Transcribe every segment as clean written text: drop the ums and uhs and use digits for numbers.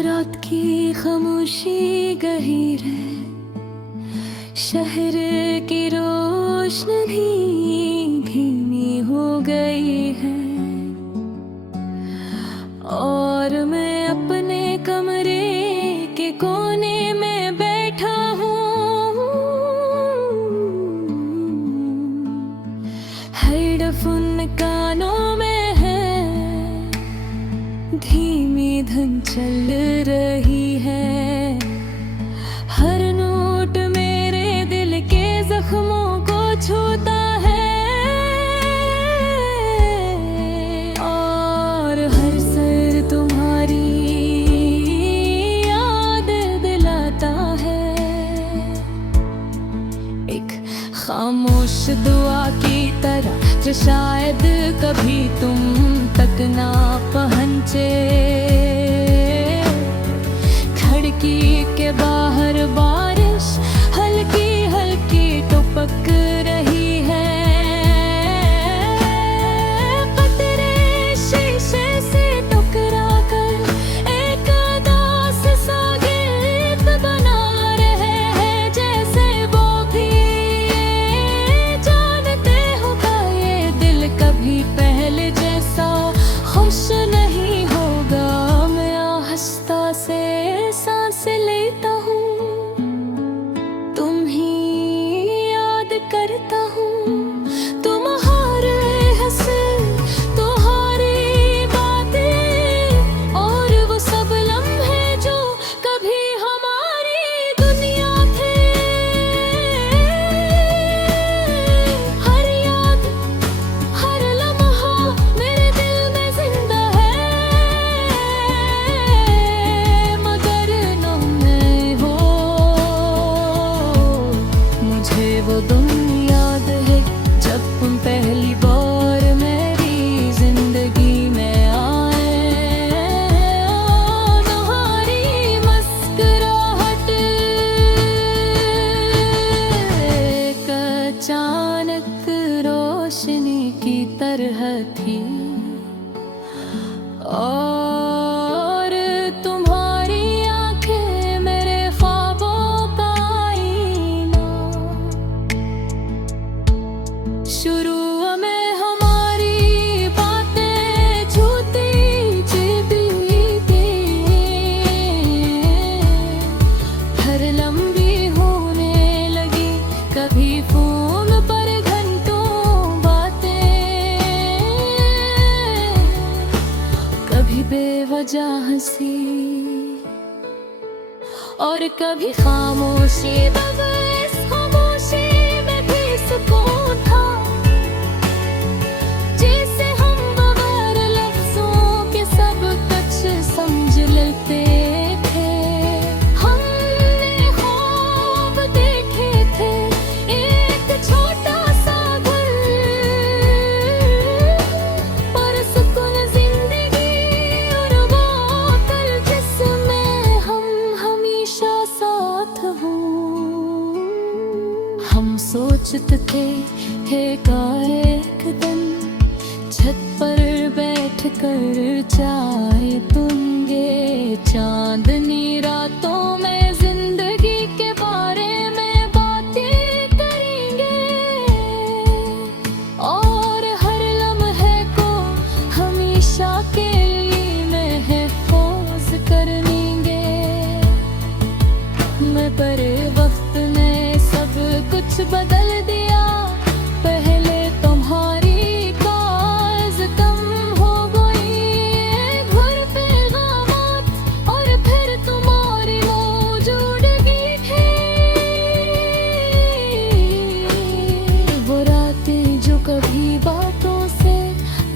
रात की खामोशी गहीर है, शहर की रोशनी धीमी हो गई है और मैं अपने कमरे के कोने में बैठा हूँ। हेडफोन कानों में है, धीमी धुन चल रही है। हर नोट मेरे दिल के जख्मों को छूता है और हर सर तुम्हारी याद दिलाता है। एक खामोश दुआ की तरह जो शायद कभी तुम तक ना पहुंचे। खिड़की के बाहर बारिश हल्की हल्की टपक रही है। कतरे शीशे से टकरा कर एक उदास सा गीत बना रहे हैं, जैसे वो भी जानते हो का ये दिल कभी पहले जैसा खुश नहीं होगा। मैं आहिस्ता से सांस लेता हूँ, तुम ही याद करता हूँ। तुम्हारे हंसे तुम्हारी बातें और वो सब लम्हे जो कभी हमारी दुनिया थे। हर याद हर लम्हा मेरे दिल में जिंदा है, मगर न मैं हो। मुझे वो दिन याद है जब तुम पहली बार मेरी जिंदगी में आए। तुम्हारी मुस्कुराहट एक अचानक रोशनी की तरह थी और तुम्हारी आंखें मेरे ख्वाबों का आईना। शुरू में हमारी बातें छूती छिपी थी, हर लंबी होने लगी कभी फोन पर घंटों बातें, कभी बेवजह हंसी और कभी खामोशी। तब इस खामोशी में भी सुकून था, जिसे हम बगैर लफ्जों के सब कुछ समझ लेते थे। हमने ख्वाब देखे थे एक छोटा सा घर, पर सुकून जिंदगी और वो पल जिसमें हम हमेशा साथ हों। हम सोचते थे का एक दिन छत पर बैठ कर चाय पीएंगे, चांदनी रातों में जिंदगी के बारे में बातें करेंगे और हर लम्हे को हमेशा के लिए महफूज कर लेंगे। मैं पर वक्त ने सब कुछ बदल दिया। पहले तुम्हारी कॉल्स कम हो गई, घर पे पैगामात और फिर तुम्हारी मौजूदगी थी। वो रातें जो कभी बातों से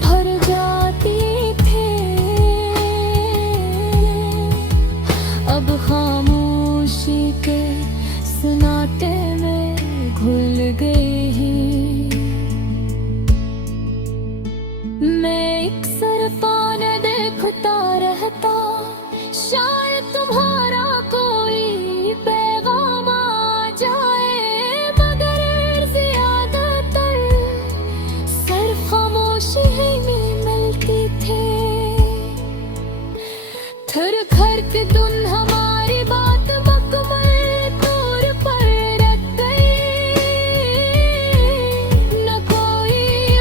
भर जाती थी, अब खामोशी के सन्नाटे में घुल गई हैं। मैं एक सरफान देखता रहता, शायद पत्थर घर के धुन हमारी बात मकबरे तौर पर रख गई। न कोई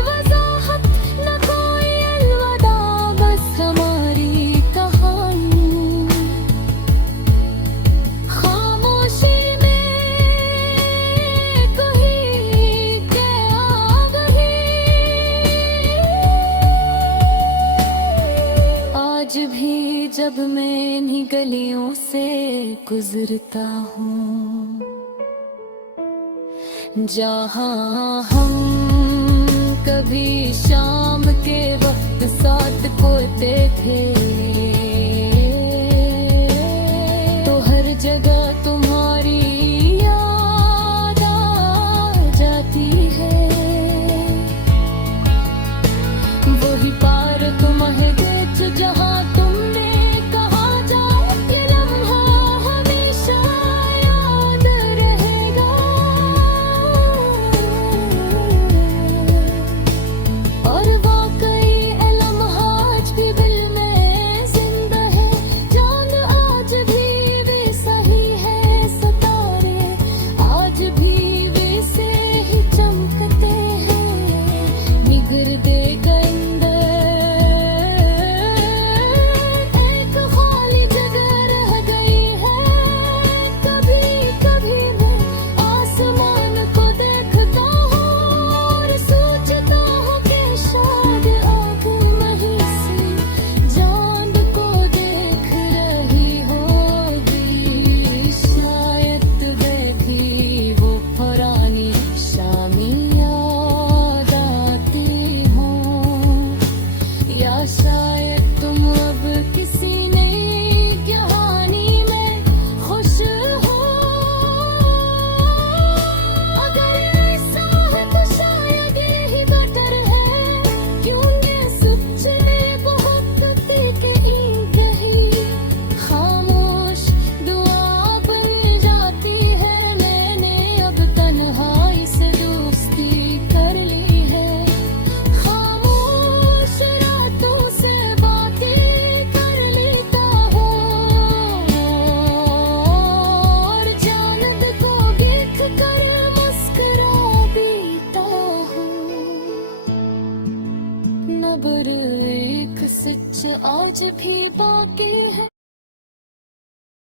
वजाहत न कोई अलविदा, बस हमारी कहानी खामोशी में कहीं के आ गई। आज भी जब मैं इन्हीं गलियों से गुजरता हूँ, जहाँ हम कभी शाम के वक्त साथ होते थे,